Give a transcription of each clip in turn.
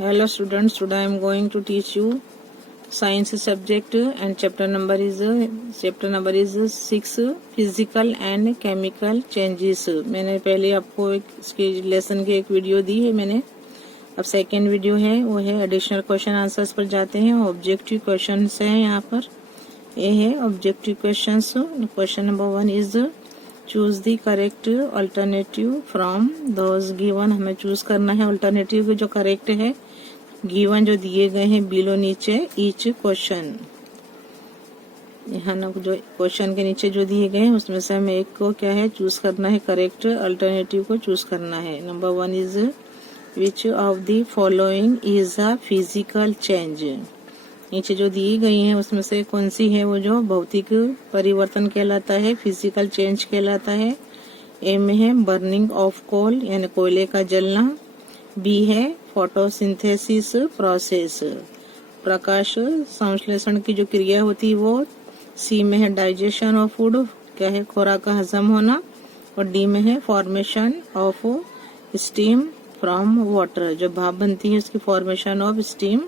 Hello students, today I am going to teach you science subject and chapter number is 6 physical and chemical changes। मैंने पहले आपको इसके lesson की एक video दी है मैंने। अब सेकेंड वीडियो है वो है एडिशनल क्वेश्चन आंसर्स पर जाते हैं। ऑब्जेक्टिव क्वेश्चंस हैं यहाँ पर। ये है objective questions. Question number 1 is choose the correct alternative from those given. हमें चूज करना है अल्टरनेटिव जो करेक्ट है गिवन जो दिए गए हैं बिलो नीचे ईच क्वेश्चन। यहाँ ना जो क्वेश्चन के नीचे जो दिए गए हैं उसमें से हमें एक को क्या है चूज करना है, करेक्ट अल्टरनेटिव को चूज करना है। Number 1 is which of the following is a physical change. नीचे जो दी गई हैं उसमें से कौन सी है वो जो भौतिक परिवर्तन कहलाता है, फिजिकल चेंज कहलाता है। ए में है बर्निंग ऑफ कोल यानी कोयले का जलना। बी है फोटोसिंथेसिस प्रोसेस, प्रकाश संश्लेषण की जो क्रिया होती है वो। सी में है डाइजेशन ऑफ फूड, क्या है खुराक का हजम होना। और डी में है formation of steam from water, जो भाप बनती है उसकी फॉर्मेशन ऑफ स्टीम,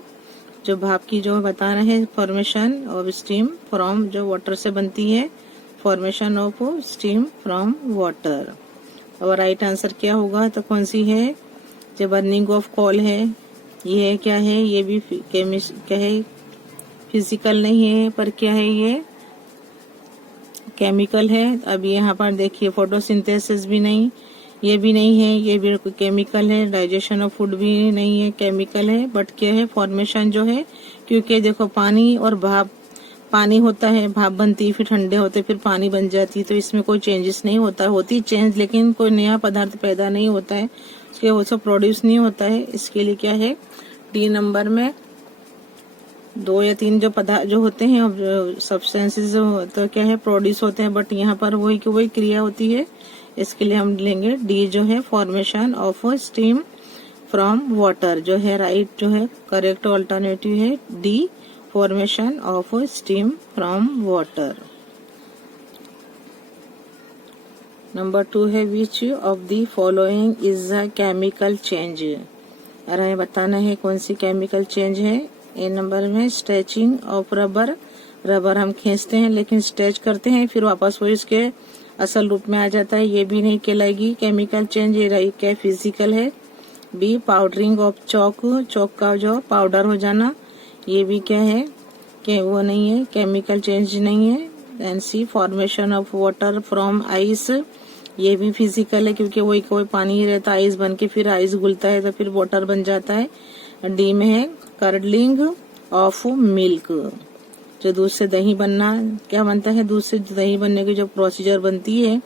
जो भाप की जो बताना है फॉर्मेशन ऑफ स्टीम फ्रॉम जो वाटर से बनती है, formation of steam from water. और राइट आंसर क्या होगा तो कौन सी है, जो बर्निंग ऑफ कोल है ये क्या है, ये भी क्या है फिजिकल नहीं है पर क्या है ये केमिकल है। अब यहाँ पर देखिए फोटोसिंथेसिस भी नहीं, ये भी नहीं है, ये भी केमिकल है। डाइजेशन ऑफ फूड भी नहीं है, केमिकल है। बट क्या है फॉर्मेशन जो है, क्योंकि देखो पानी और भाप, पानी होता है भाप बनती है फिर ठंडे होते फिर पानी बन जाती है, तो इसमें कोई चेंजेस नहीं होता। होती चेंज लेकिन कोई नया पदार्थ पैदा नहीं होता है, उसके वो सब प्रोड्यूस नहीं होता है। इसके लिए क्या है डी नंबर में 2 या 3 जो पदार्थ जो होते हैं सब्सटेंसेस तो क्या है प्रोड्यूस होते हैं, बट यहाँ पर वही की वही क्रिया होती है। इसके लिए हम लेंगे डी जो है formation of steam from water, जो है राइट जो है करेक्ट अल्टरनेटिव है D formation of steam from water. Number 2 है which of the following is a chemical change. और हमें बताना है कौन सी केमिकल चेंज है। ए नंबर में स्ट्रेचिंग ऑफ रबर, रबर हम खींचते हैं लेकिन स्ट्रेच करते हैं फिर वापस वो इसके असल रूप में आ जाता है, ये भी नहीं कहलाएगी केमिकल चेंज, ये रही क्या फिजिकल है। बी पाउडरिंग ऑफ चौक, चौक का जो पाउडर हो जाना, ये भी क्या है कि वो नहीं है, केमिकल चेंज नहीं है। And C formation of water from ice, ये भी फिजिकल है क्योंकि वही कोई पानी ही रहता है, आइस बन के फिर आइस घुलता है तो फिर वाटर बन जाता है। डी में है कर्डलिंग ऑफ मिल्क, जो दूध से दही बनना, क्या बनता है दूध से दही बनने की जो प्रोसीजर बनती है,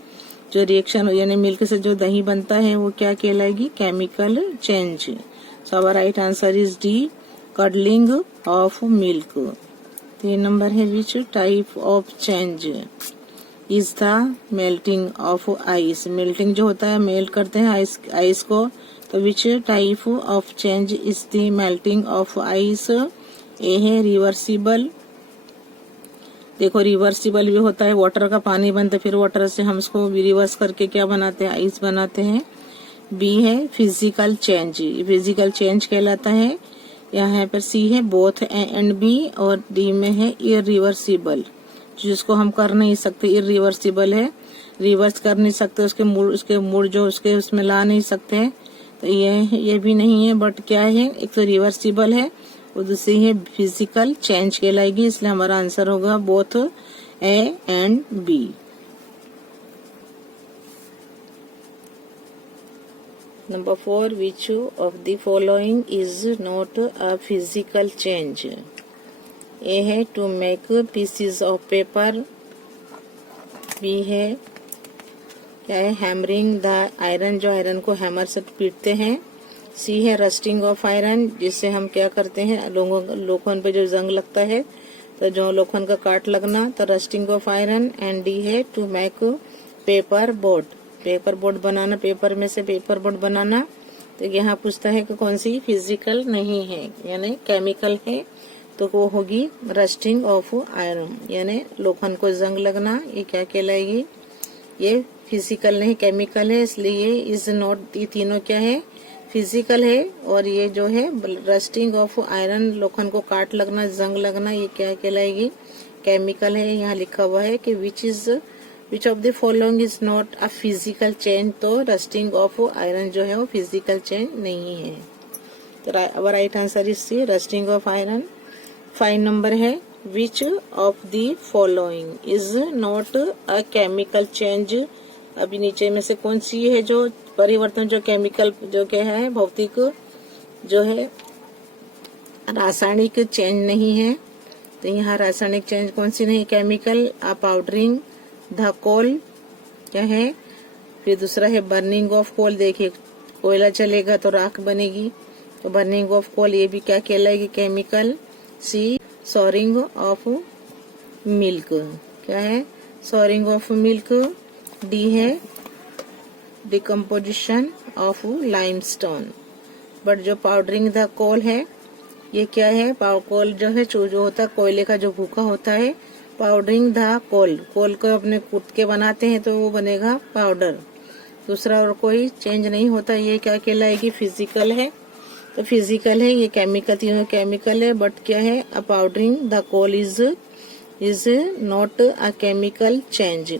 जो रिएक्शन यानी मिल्क से जो दही बनता है वो क्या कहलाएगी chemical change. So our right answer is D curdling of milk. 3 number है which type of change is the melting of ice. Melting जो होता है मेल्ट करते हैं आइस को, तो which type of change is the melting of ice. A है reversible, देखो रिवर्सिबल भी होता है, वाटर का पानी बनता है फिर वाटर से हम उसको रिवर्स करके क्या बनाते हैं आइस बनाते हैं। बी है फिजिकल चेंज, फिजिकल चेंज कहलाता है। यहाँ पर सी है बोथ ए एंड बी। और डी में है इरिवर्सिबल, जिसको हम कर नहीं सकते, इरिवर्सिबल है, रिवर्स कर नहीं सकते, उसके मूड जो उसके उसमें ला नहीं सकते, तो ये भी नहीं है। बट क्या है एक तो रिवर्सिबल है और दूसरी है फिजिकल चेंज कहलाएगी, इसलिए हमारा आंसर होगा both A and B. Number 4 which of the following is not a physical change. A है to make pieces of paper. B है क्या है हैमरिंग द आयरन, जो आयरन को हैमर से पीटते हैं। सी है रस्टिंग ऑफ आयरन, जिससे हम क्या करते हैं लोखंड पे जो जंग लगता है तो जो लोखंड का काट लगना, तो rusting of iron. And D है to make paper board, paper board बनाना, पेपर में से पेपर बोर्ड बनाना। तो यहाँ पूछता है कि कौन सी फिजिकल नहीं है यानी केमिकल है, तो वो होगी रस्टिंग ऑफ आयरन यानी लोखंड को जंग लगना, ये क्या कहलाएगी, ये फिजिकल नहीं केमिकल है, इसलिए इज नॉट, ये तीनों क्या है फिजिकल है, और ये जो है रस्टिंग ऑफ आयरन, लोखंड को काट लगना, जंग लगना, ये क्या कहलाएगी? केमिकल है। यहाँ लिखा हुआ है कि which of the following is not a physical change, तो रस्टिंग ऑफ आयरन जो है वो फिजिकल चेंज नहीं है। तो अब right answer is C, rusting of iron. 5 number है, which of the following is not a chemical change. अभी नीचे में से कौन सी है जो परिवर्तन, जो केमिकल, जो क्या है भौतिक, जो है रासायनिक चेंज नहीं है। तो यहाँ रासायनिक चेंज कौन सी नहीं? केमिकल, पाउडरिंग द कोल क्या है? फिर दूसरा है बर्निंग ऑफ कोल। देखिए कोयला चलेगा तो राख बनेगी, तो बर्निंग ऑफ कोल ये भी क्या कहलाएगी? Chemical. C, souring of milk क्या है? Souring of milk. डी है डिकम्पोजिशन ऑफ लाइमस्टोन। बट जो पाउडरिंग द कोल है ये क्या है? कोल जो है जो होता है कोयले का, जो भूखा होता है, पाउडरिंग द कोल, कोल को अपने कूट के बनाते हैं तो वो बनेगा पाउडर। दूसरा और कोई चेंज नहीं होता, ये क्या कहलाएगी? फिजिकल है। तो फिजिकल है, ये केमिकल, तीनों केमिकल है, बट क्या है? Uh powdering the coal is not a chemical change.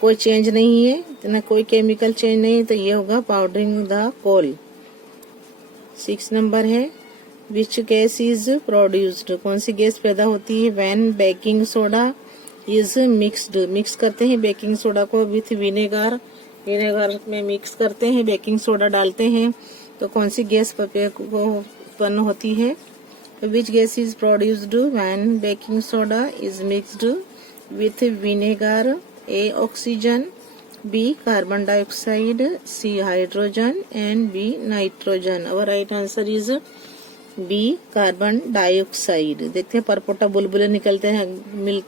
कोई चेंज नहीं है, इतना कोई केमिकल चेंज नहीं है, तो ये होगा पाउडरिंग द कोल। 6 नंबर है, विच गैस इज प्रोड्यूस्ड, कौन सी गैस पैदा होती है? When baking soda is mixed, mix करते हैं बेकिंग सोडा को विथ विनेगर, विनेगर में मिक्स करते हैं, बेकिंग सोडा डालते हैं, तो कौन सी गैस उत्पन्न होती है? Which gas is produced when baking soda is mixed with vinegar? A oxygen, B carbon dioxide, C hydrogen and B nitrogen. Our right answer is B carbon dioxide. देखते हैं परपोटा बुलबुले निकलते हैं,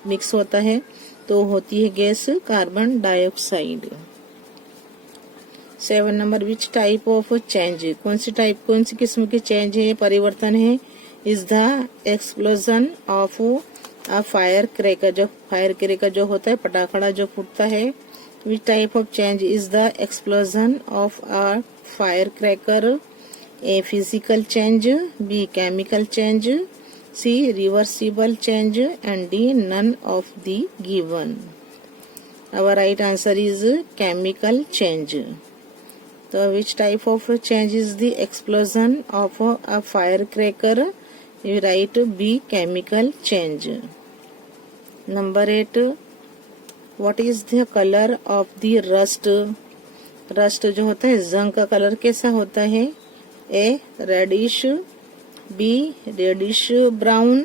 मिक्स होता है तो होती है gas carbon dioxide. 7 number, which type of change, कौन सी किस्म की चेंज है, परिवर्तन है? Is the explosion of a fire cracker, जो फायर क्रैकर जो होता है, पटाखड़ा जो फूटता है। Which type of change is the explosion of a fire cracker? A physical change, B chemical change, C reversible change and D none of the given. Our right answer is chemical change. तो which type of change is the explosion of a fire cracker? You write B, chemical change. Number 8, what is the color of the rust? Rust जो होता है, जंग का colour कैसा होता है? A reddish, B reddish brown,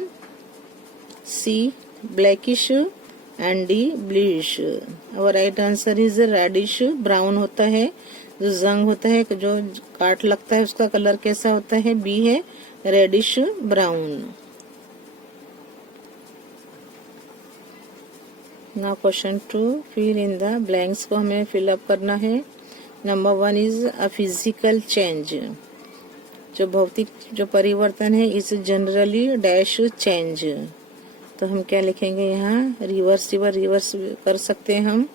C blackish and D bluish. और right answer is reddish brown होता है। जो जंग होता है, जो काट लगता है, उसका कलर कैसा होता है? बी है reddish brown. Now question 2, fill in the blanks को हमें फिलअप करना है। Number 1 is a physical change, जो भौतिक जो परिवर्तन है, इज जनरली डैश चेंज। तो हम क्या लिखेंगे यहाँ? रिवर्सिबल, रिवर्स कर सकते हैं हम,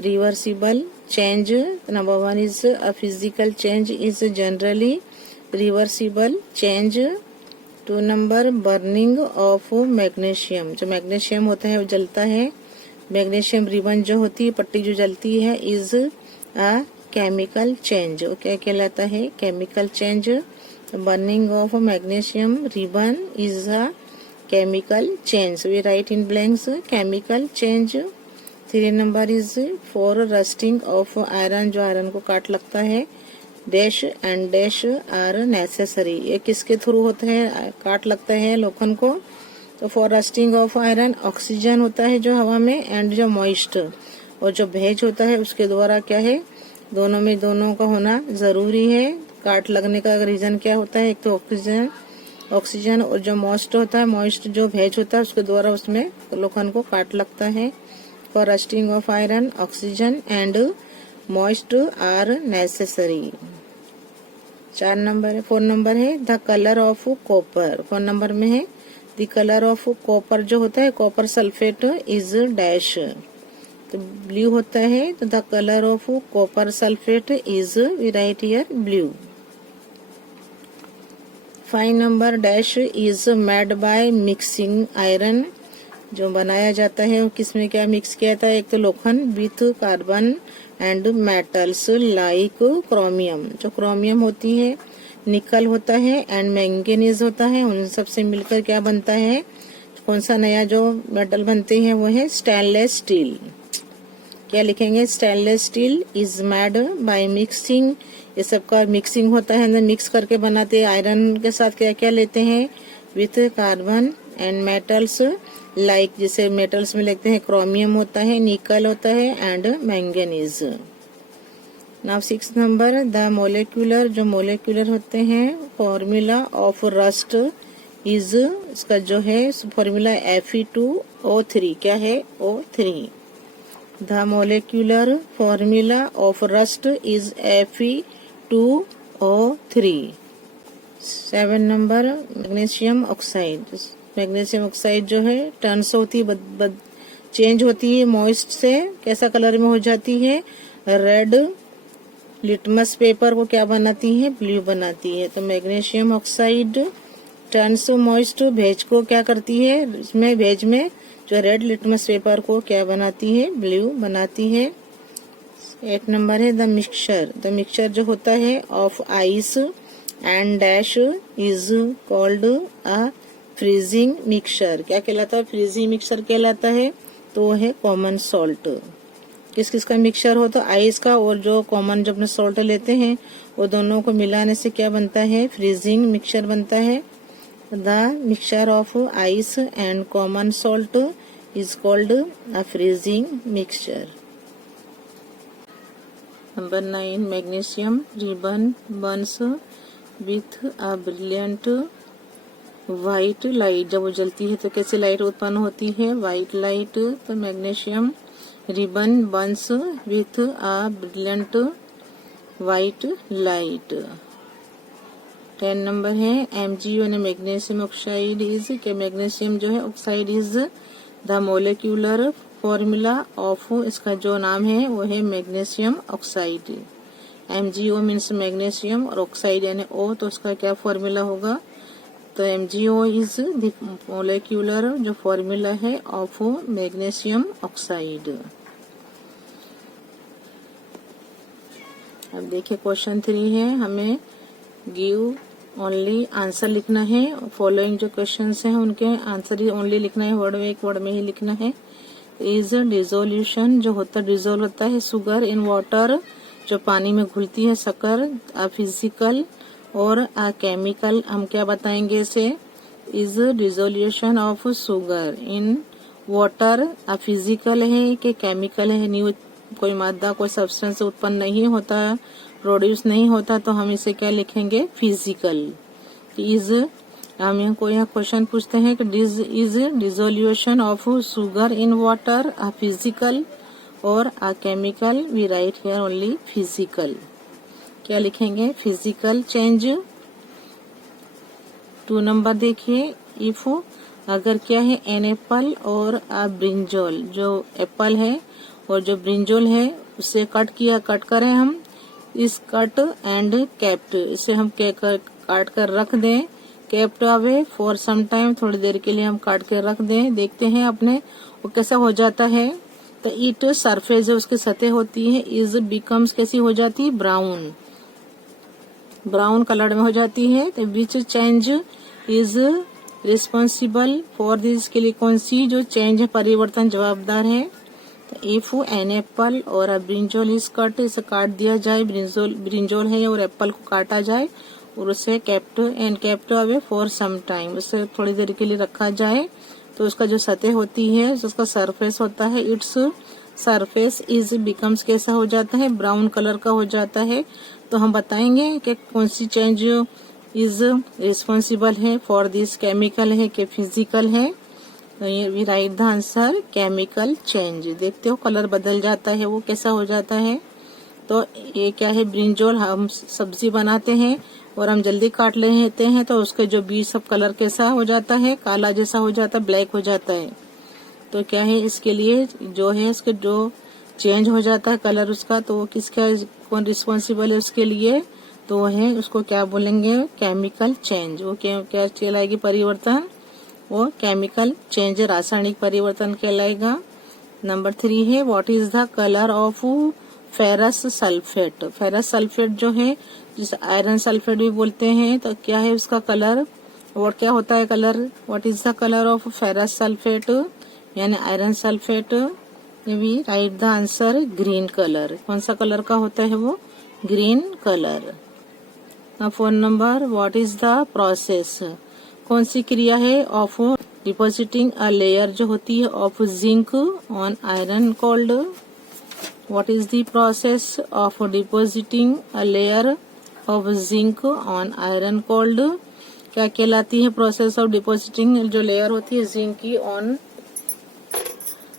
reversible change. Number 1 is a physical change is generally reversible change. 2 number, burning of magnesium, जो मैग्नीशियम होता है वो जलता है, मैग्नीशियम रिबन जो होती है, पट्टी जो जलती है, इज अ केमिकल चेंज। वो क्या कहलाता है? Chemical change. Burning of magnesium ribbon is a chemical change. We write in blanks chemical change. 3 number is for rusting of iron, जो आयरन को काट लगता है, dash and dash are necessary. ये किसके थ्रू होता है? काट लगता है लोखंड को, तो for rusting of iron oxygen होता है जो हवा में, एंड जो मॉइस्ट और जो भेज होता है उसके द्वारा क्या है? दोनों में दोनों का होना जरूरी है। काट लगने का रीजन क्या होता है? एक तो ऑक्सीजन और जो मॉइस्ट होता है, मॉइस्ट जो भेज होता है उसके द्वारा उसमें लोखंड को काट लगता है। For rusting of iron oxygen and moist are necessary. 4 number है। 4 नंबर है the colour of copper. 4 number में है द कलर ऑफ कॉपर, जो होता है कॉपर सल्फेट इज डैश, तो ब्लू होता है, तो the colour of copper sulphate is, we write here blue. 5 number dash is made by mixing iron, जो बनाया जाता है वो किसमें क्या मिक्स किया जाता है? एक तो लोखंड with carbon and metals like chromium, जो क्रोमियम होती है, निकल होता है एंड मैंगनीज होता है, उन सब से मिलकर क्या बनता है? कौन सा नया जो मेटल बनते हैं वो है स्टेनलेस स्टील। क्या लिखेंगे? Stainless steel is made by mixing, ये सबका मिक्सिंग होता है, अंदर मिक्स करके बनाते हैं। आयरन के साथ क्या क्या लेते हैं? With carbon and metals like, जैसे मेटल्स में लिखते हैं क्रोमियम होता है, निकल होता है and manganese. Now 6 number the molecular, जो मोलिकुलर होते हैं फॉर्मूला ऑफ रस्ट इज, इसका जो है फॉर्मूला Fe2O3, क्या है? O3। The molecular formula of rust is Fe2O3। 7 number magnesium oxide, magnesium oxide जो है टर्न्स होती है, चेंज होती है मॉइस्ट से, कैसा कलर में हो जाती है? रेड। लिटमस पेपर को क्या बनाती है? ब्लू बनाती है। तो मैग्नीशियम ऑक्साइड टर्न्स मॉइस्ट, भेज को क्या करती है? इसमें भेज में जो रेड लिटमस पेपर को क्या बनाती है? ब्लू बनाती है। 8 नंबर है द मिक्सचर, द मिक्सचर जो होता है of ice and dash is called a freezing mixture, क्या कहलाता है? फ्रीजिंग मिक्सचर कहलाता है। तो वो है कॉमन सॉल्ट। किस किस का मिक्सचर हो? तो आइस का और जो कॉमन जब सॉल्ट लेते हैं वो दोनों को मिलाने से क्या बनता है? फ्रीजिंग मिक्सचर बनता है। The mixture of ice and common salt is called a freezing mixture. Number 9 magnesium ribbon burns with a brilliant white light, जब वो जलती है तो कैसी लाइट उत्पन्न होती है? White light. तो magnesium ribbon burns with a brilliant white light. 10 number है MgO ने मैग्नीशियम ऑक्साइड इज, के मैग्नीशियम जो है oxide is the molecular formula of, इसका जो नाम है वो है magnesium oxide. MgO means magnesium और ऑक्साइड यानी O, तो उसका क्या फॉर्मूला होगा? तो MgO इज द मोलिकुलर जो फॉर्मूला है ऑफ मैग्नीशियम ऑक्साइड। अब देखिए क्वेश्चन 3 है, हमें गिव ओनली आंसर लिखना है। फॉलोइंग जो क्वेश्चंस हैं उनके आंसर ही ओनली लिखना है, वर्ड में, एक वर्ड में ही लिखना है। इज डिसोल्यूशन, जो होता डिसोल्व होता है शुगर इन वाटर, जो पानी में घुलती है शक्कर, अ फिजिकल और अ केमिकल, हम क्या बताएंगे इसे? Is dissolution of sugar in water a physical है कि केमिकल है? न्यू कोई मादा, कोई सब्सटेंस उत्पन्न नहीं होता, प्रोड्यूस नहीं होता, तो हम इसे क्या लिखेंगे? फिजिकल। इज, हम यहाँ कोई क्वेश्चन पूछते हैं कि is dissolution of sugar in water a physical और a chemical, we write here only physical. क्या लिखेंगे? Physical change. 2 नंबर देखिए, इफ अगर क्या है? एन एप्पल और अ ब्रिंजोल, जो एप्पल है और जो ब्रिंजोल है उसे कट करें हम, इस कट एंड केप्ट, इसे हम काट कर रख दें, kept away for some time, थोड़ी देर के लिए हम काट कर रख दें, देखते हैं अपने वो कैसा हो जाता है। तो इट सरफेस जो उसकी सतह होती है इज बिकम्स, कैसी हो जाती है? ब्राउन, ब्राउन कलर में हो जाती है। तो which change is responsible for this, के लिए कौन सी जो चेंज है, परिवर्तन जवाबदार है? तो इफ एन एप्पल और अ ब्रिंजोल इज कट, इसे काट दिया जाए, ब्रिंजोल है और एप्पल को काटा जाए और उसे kept away for some time, उसे थोड़ी देर के लिए रखा जाए, तो उसका जो सतह होती है, उसका सरफेस होता है, इट्स सरफेस इज बिकम्स, कैसा हो जाता है? ब्राउन कलर का हो जाता है। तो हम बताएंगे कि कौन सी चेंज इज रिस्पॉन्सिबल है फॉर दिस, केमिकल है कि फिजिकल है? तो ये we write the answer chemical change. देखते हो कलर बदल जाता है, वो कैसा हो जाता है? तो ये क्या है? ब्रिंजोल हम सब्जी बनाते हैं और हम जल्दी काट लेते हैं, तो उसके जो बीज सब कलर कैसा हो जाता है? काला जैसा हो जाता है, ब्लैक हो जाता है। तो क्या है? इसके लिए जो है इसके जो चेंज हो जाता है कलर उसका, तो वो किसका, कौन रिस्पॉन्सिबल है उसके लिए? तो है उसको क्या बोलेंगे, केमिकल चेंज। वो क्या कहलाएगी परिवर्तन, वो केमिकल चेंज रासायनिक परिवर्तन कहलाएगा। नंबर 3 है what is the colour of ferrous sulphate. Ferrous sulphate जो है जिसे आयरन सल्फेट भी बोलते हैं, तो क्या है उसका कलर, और क्या होता है colour, what is the colour of ferrous sulphate यानी iron sulphate. We write the answer green colour. कौन सा कलर का होता है वो, green colour. 4 number what is the process, कौन सी क्रिया है ऑफ डिपॉजिटिंग अ लेयर जो होती है of zinc on iron called. What is the process of depositing a layer of zinc on iron called. क्या कहलाती है प्रोसेस ऑफ डिपॉजिटिंग, जो लेयर होती है जिंक की ऑन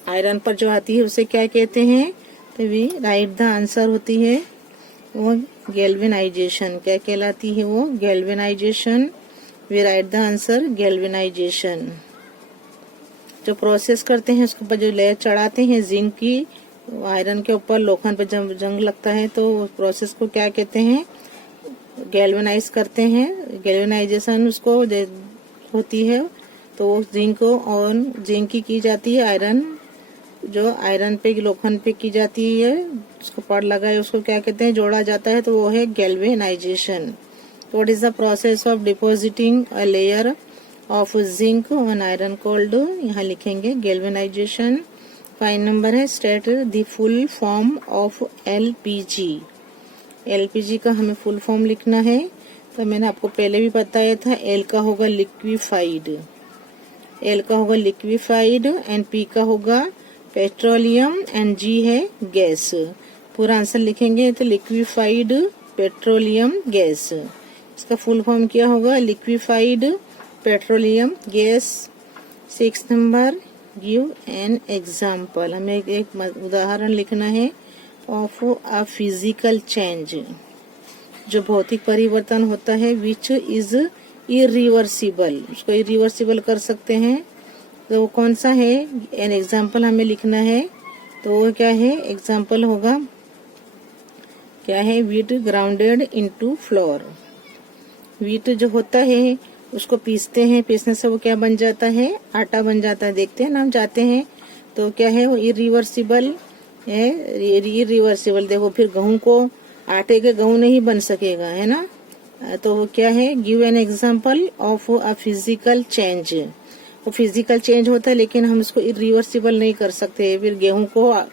आयरन पर जो आती है उसे क्या कहते हैं। तो वी राइट द आंसर होती है वो गैल्वेनाइजेशन। क्या कहलाती है वो, galvanization. We write the answer galvanization. जो प्रोसेस करते हैं उसके ऊपर जो लेयर चढ़ाते हैं जिंक की आयरन के ऊपर, लोखंड पर जब जंग लगता है तो उस प्रोसेस को क्या कहते हैं, गैल्वेनाइज करते हैं। गैल्वेनाइजेशन उसको होती है, तो वो जिंक और जिंक की जाती है, आयरन जो आयरन पे लोखंड पे की जाती है, उसको पड़ लगा है उसको क्या कहते हैं, जोड़ा जाता है, तो वो है galvanisation. What is the process of depositing a layer of zinc on iron called, यहाँ लिखेंगे गैल्वेनाइजेशन। 5 नंबर है state the full form of LPG. LPG का हमें फुल फॉर्म लिखना है, तो मैंने आपको पहले भी बताया था। एल का होगा लिक्विफाइड, एल का होगा लिक्विफाइड, एंड पी का होगा पेट्रोलियम, एंड जी है गैस। पूरा आंसर लिखेंगे तो लिक्विफाइड पेट्रोलियम गैस। इसका फुल फॉर्म क्या होगा, liquefied petroleum gas. 6 number give an example, हमें एक उदाहरण लिखना है ऑफ अ फिजिकल चेंज, जो भौतिक परिवर्तन होता है, विच इज इरिवर्सिबल, उसको इरिवर्सिबल कर सकते हैं। तो वो कौन सा है, एन एग्जाम्पल हमें लिखना है। तो वो क्या है, एग्जाम्पल होगा क्या है, wheat grounded into floor. Wheat जो होता है उसको पीसते हैं, पीसने से वो क्या बन जाता है, आटा बन जाता है। देखते हैं ना हम जाते हैं तो क्या है वो इरिवर्सिबल है, इरिवर्सिबल। देखो फिर गेहूं को आटे के गेहूं नहीं बन सकेगा, है ना। तो वो क्या है, give an example of a physical change. वो फिजिकल चेंज होता है लेकिन हम इसको इरिवर्सिबल नहीं कर सकते। फिर गेहूं को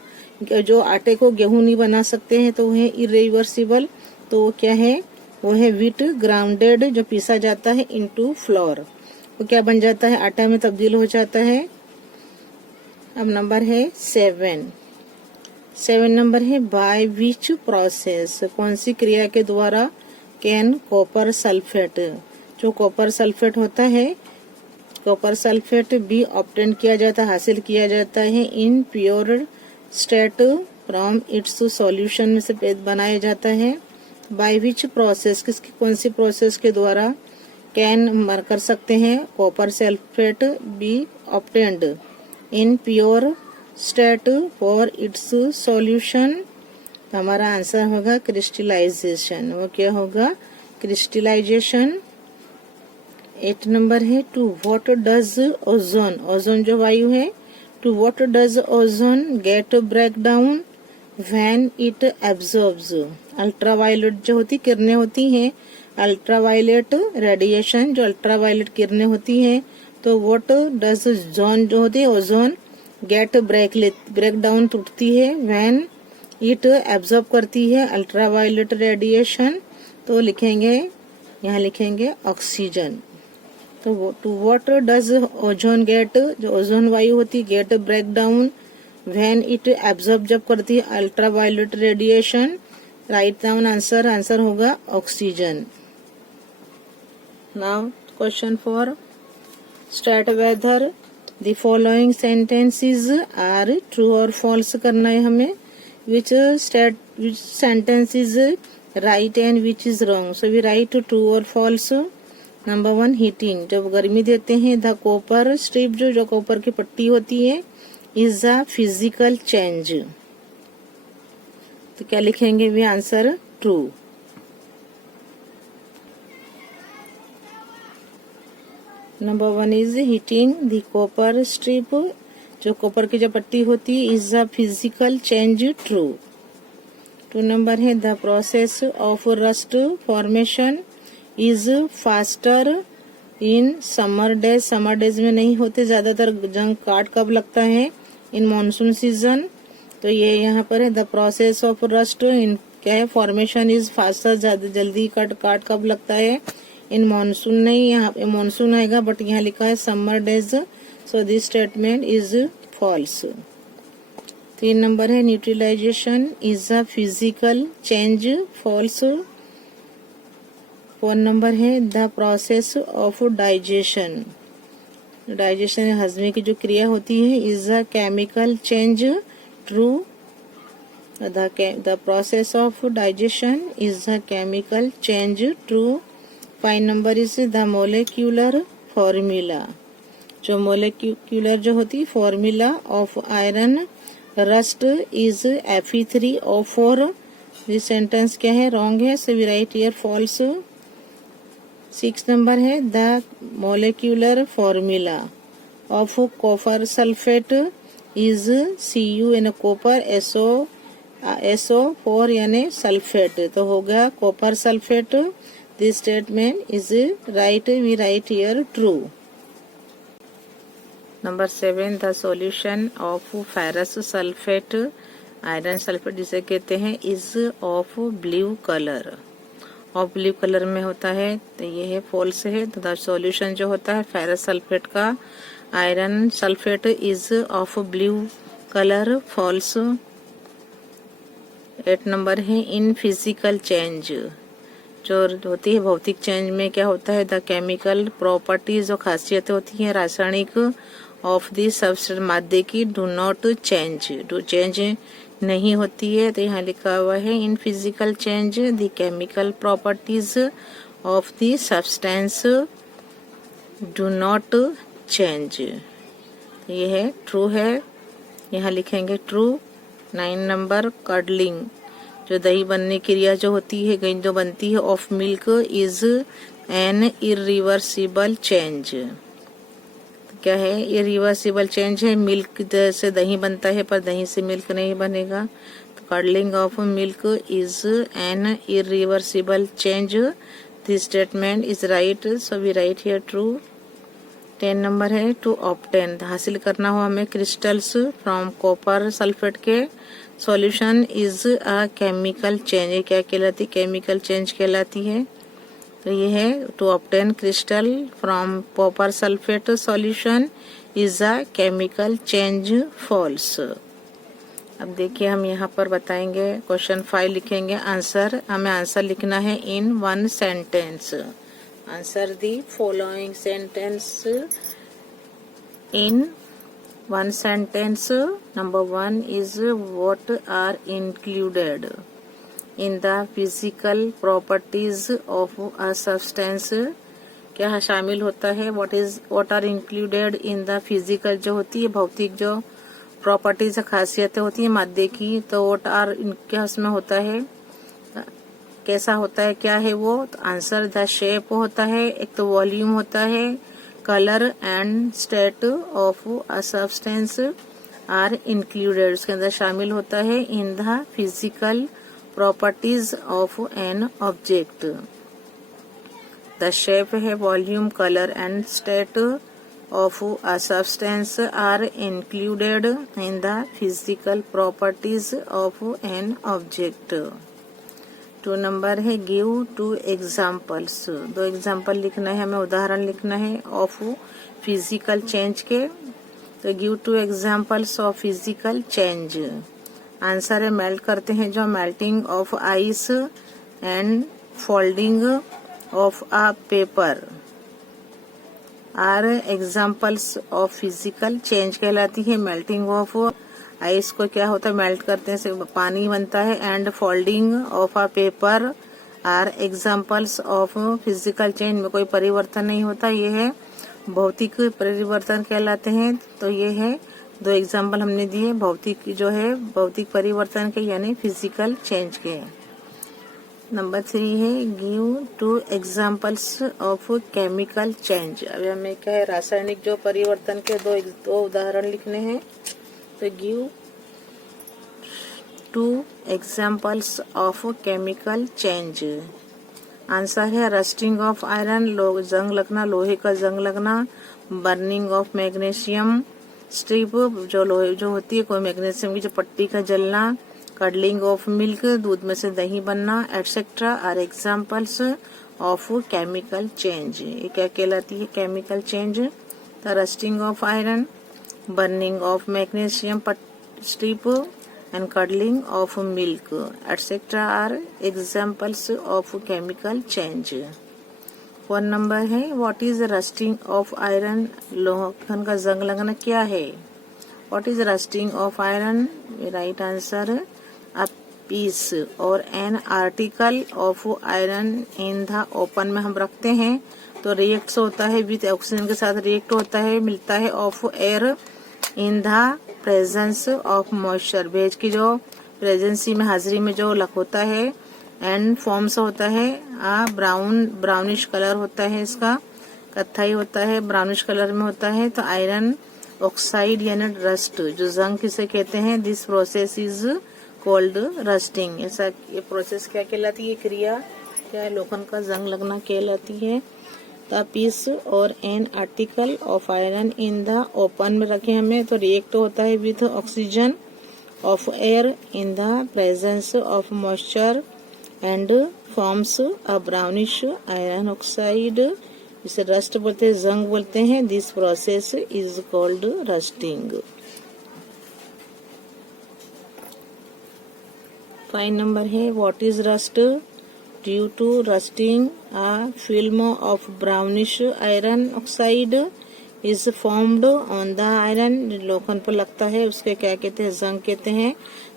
जो आटे को गेहूं नहीं बना सकते हैं तो वो है इरिवर्सिबल। तो वो क्या है, वो है व्हीट ग्राउंडेड, जो पीसा जाता है, इनटू फ्लोर, वो क्या बन जाता है, आटा में तब्दील हो जाता है। अब नंबर है 7 नंबर है बाय विच प्रोसेस, कौन सी क्रिया के द्वारा कैन कॉपर सल्फेट, जो कॉपर सल्फेट होता है, कॉपर सल्फेट भी ऑब्टेन किया जाता है, हासिल किया जाता है इन pure state from its solution में से बनाया जाता है। बाय विच प्रोसेस, किसकी कौन सी प्रोसेस के द्वारा कैन कर सकते हैं copper sulphate be obtained in pure state for its solution. तो हमारा आंसर होगा क्रिस्टलाइजेशन। वो क्या होगा, क्रिस्टलाइजेशन। 8 नंबर है to what does ozone, ozone जो वायु है, to what does ozone get break down when it absorbs. Ultraviolet जो होती किरणें होती हैं, अल्ट्रावायलेट रेडिएशन, जो अल्ट्रावायलेट किरणें होती हैं, तो व्हाट डज जोन जो होती है ओजोन गेट ब्रेक डाउन टूटती है, व्हेन इट एब्जॉर्ब करती है अल्ट्रावायलेट रेडिएशन। तो लिखेंगे, यहाँ लिखेंगे ऑक्सीजन। तो to what does ozone get, जो ओजोन वायु होती है, get break down when it absorb जब करती है ultraviolet radiation. Write down answer, answer होगा oxygen. Now question for state whether the following sentences are true और फॉल्स करना है हमें। Which sentence is right and which is wrong, so we write true और false. Number 1 heating, जब गर्मी देते हैं, द कॉपर स्ट्रिप जो कॉपर की पट्टी होती है, इज अ फिजिकल चेंज। तो क्या लिखेंगे भी answer true. Number 1 is heating the copper strip, जो कॉपर की जो पट्टी होती है, is the physical change true. 2 number है the process of rust formation is faster in summer days. Summer days में नहीं होते ज्यादातर। जंग काट कब लगता है? In monsoon season. तो ये यहाँ पर है the process of rust in क्या है? फॉर्मेशन इज फास्टर, ज्यादा जल्दी काट कब लगता है? In monsoon. नहीं, यहाँ पे मानसून आएगा, बट यहाँ लिखा है summer days, so this statement is false. 3 number है neutralisation is a physical change, false. 4 number है the process of digestion, digestion हजमे की जो क्रिया होती है, is a chemical change, true. The process of digestion is a chemical change, true. 5 number is the molecular formula, जो molecular जो होती है formula of iron rust is Fe3O4। This sentence क्या है? रॉन्ग है, so we write here false. 6 number है the molecular formula of copper sulphate is Cu यानी copper, SO4 यानी सल्फेट, तो होगा copper sulphate. This statement is right, we write here true. Number 7 the solution of ferrous sulphate, iron sulphate जिसे कहते हैं, is of blue colour, of blue colour में होता है, तो ये है फॉल्स है। तो द सॉल्यूशन जो होता है फेरस सल्फेट का, iron sulphate, is of blue colour, false. 8 number है इन फिजिकल चेंज, जो होती है भौतिक चेंज में क्या होता है? द केमिकल प्रॉपर्टीज, जो खासियतें होती हैं रासायनिक, ऑफ द सब्सटेंस मादे की, do not change, do change नहीं होती है। तो यहाँ लिखा हुआ है in physical change the chemical properties of the substance do not change, ये है ट्रू है, यहाँ लिखेंगे ट्रू। 9 नंबर कर्डलिंग, जो दही बनने की क्रिया जो होती है, गंज जो बनती है, of milk is an irreversible change. क्या है? इरिवर्सिबल चेंज है, मिल्क से दही बनता है पर दही से मिल्क नहीं बनेगा। तो curdling of milk is an irreversible change, this statement is right, so we write here true. 10 number है टू ऑब्टेन, हासिल करना हो हमें क्रिस्टल्स फ्रॉम कॉपर सल्फेट के, solution is a chemical change, ये क्या कहलाती? केमिकल चेंज कहलाती है। तो ये है to obtain crystal from copper sulphate, solution is a chemical change, false. अब देखिए हम यहाँ पर बताएंगे क्वेश्चन 5 लिखेंगे आंसर, हमें आंसर लिखना है इन 1 sentence. Answer the following sentence in 1 sentence. Number 1 is what are included in the physical properties of a substance, क्या शामिल होता है? what are included in the physical, जो होती है भौतिक जो प्रॉपर्टीज खासियतें होती है मादे की, तो what are क्या उसमें होता है? कैसा होता है, क्या है वो? तो आंसर द शेप होता है, एक तो वॉल्यूम होता है, colour and state of a substance are included, उसके अंदर शामिल होता है in the physical properties of an object. The shape है, volume, colour and state of a substance are included in the physical properties of an object. 2 number है give 2 examples, 2 example लिखना है हमें, उदाहरण लिखना है ऑफ फिजिकल चेंज के। तो give 2 examples of physical change. Answer है मेल्ट करते हैं जो, melting of ice and folding of a paper are examples of physical change कहलाती है। मेल्टिंग ऑफ आइस को क्या होता है? मेल्ट करते हैं से पानी बनता है, and folding of a paper are examples of physical change, में कोई परिवर्तन नहीं होता, ये है भौतिक परिवर्तन कहलाते हैं। तो ये है 2 एग्जाम्पल हमने दिए भौतिक जो है भौतिक परिवर्तन के, यानी फिजिकल चेंज के। नंबर 3 है give 2 examples of chemical change. अभी हमें क्या है, रासायनिक जो परिवर्तन के दो उदाहरण लिखने हैं। तो give 2 examples of chemical change. Answer है रस्टिंग ऑफ आयरन, जंग लगना, लोहे का जंग लगना। बर्निंग ऑफ मैग्नीशियम स्ट्रिप, जो लोहे जो होती है कोई मैग्नीशियम की जो पट्टी का जलना। कडलिंग ऑफ मिल्क, दूध में से दही बनना, etcetera are examples of chemical change. ये क्या कहलाती है chemical change? The rusting of iron, burning of magnesium strip and curdling of milk etc. are examples of chemical change. 1 number है what is rusting of iron? लोहन का जंग लगना क्या है? What is rusting of iron? right answer a piece or an article of iron in the open में हम रखते हैं तो रिएक्ट होता है विथ ऑक्सीजन के साथ रिएक्ट होता है, मिलता है of air in the presence of moisture, भेज की जो प्रेजेंसी में हाजिरी में जो लक होता है एंड फॉर्म्स होता है ब्राउनिश कलर होता है, इसका कत्थई होता है, ब्राउनिश कलर में होता है। तो आयरन ऑक्साइड यानी रस्ट जो जंग किसे कहते हैं, this process is called rusting. ऐसा ये प्रोसेस क्या कहलाती है, क्रिया क्या लोखंड का जंग लगना कहलाती है। द पीस और an article of iron in the open में रखे हमें तो रिएक्ट होता है with oxygen of air in the presence of moisture and forms a brownish iron oxide. इसे रस्ट बोलते हैं, जंग बोलते हैं। This process is called rusting. 5 number है what is rust? Due to rusting, a film of brownish iron oxide is formed on the iron. लोखंड पर लगता है उसके क्या कहते हैं, जंग कहते हैं।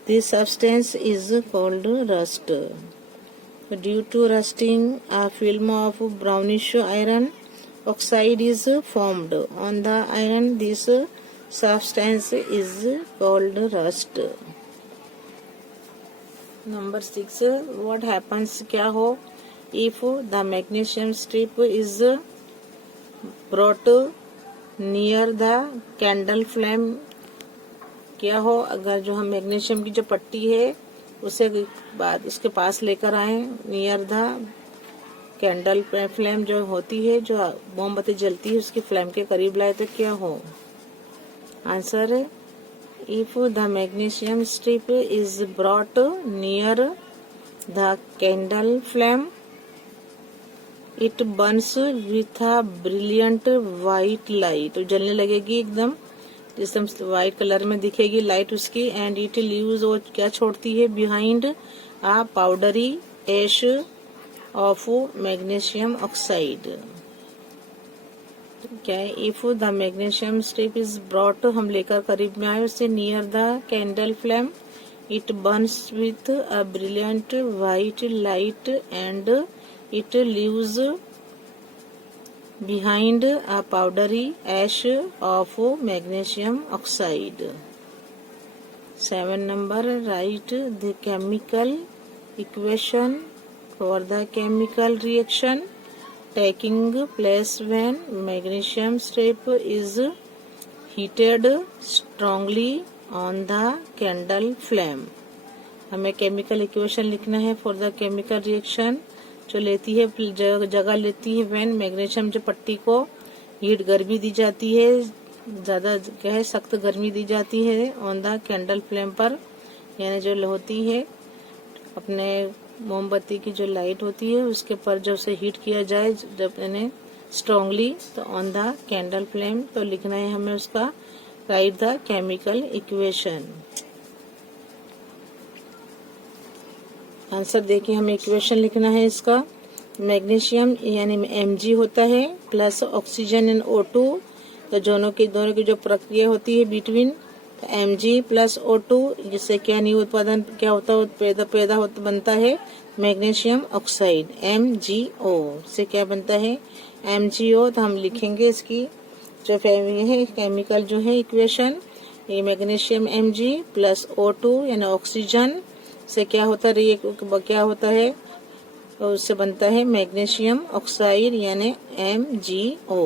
This substance is called rust. Due to rusting, a film of brownish iron oxide is formed on the iron. This substance is called rust. Number 6 what happens क्या हो if the magnesium strip is brought near the candle flame? क्या हो अगर जो हम magnesium की जो पट्टी है उसे बाद उसके पास लेकर आए, नियर द कैंडल फ्लेम जो होती है, जो मोमबत्ती जलती है उसकी फ्लेम के करीब लाए तो क्या हो? आंसर है if the magnesium strip is brought near the candle flame, it burns with a brilliant white light. तो जलने लगेगी एकदम जिसम व्हाइट कलर में दिखेगी लाइट उसकी। एंड इट लीव्स, वो क्या छोड़ती है, behind a powdery ash of magnesium oxide. क्या है, if the magnesium strip is brought, हम लेकर करीब में आए उससे, near the candle flame, it burns with a brilliant white light and it leaves behind a powdery ash of magnesium oxide. 7 number right the chemical equation for the chemical reaction taking place when magnesium strip is heated strongly on the candle flame. हमें chemical equation लिखना है for the chemical reaction जो लेती है जगह लेती है when magnesium जो पट्टी को हीट गर्मी दी जाती है, ज्यादा क्या है सख्त गर्मी दी जाती है ऑन द कैंडल फ्लेम पर, यानी जो होती है अपने मोमबत्ती की जो लाइट होती है उसके पर जब उसे हीट किया जाए जब इन्हें स्ट्रांगली तो ऑन द कैंडल फ्लेम, तो लिखना है हमें उसका right the chemical equation. Answer देखिए हमें इक्वेशन लिखना है इसका। मैग्नीशियम यानी Mg होता है प्लस ऑक्सीजन एंड O2, तो दोनों की जो प्रक्रिया होती है बिटवीन Mg प्लस O2, जिससे क्या नहीं उत्पादन क्या होता है, पैदा होता बनता है मैग्नीशियम ऑक्साइड MgO से क्या बनता है MgO। तो हम लिखेंगे इसकी जो है केमिकल जो है इक्वेशन, ये मैग्नीशियम Mg प्लस O2 यानी ऑक्सीजन से क्या होता है, क्या होता है और उससे बनता है मैग्नीशियम ऑक्साइड यानी MgO।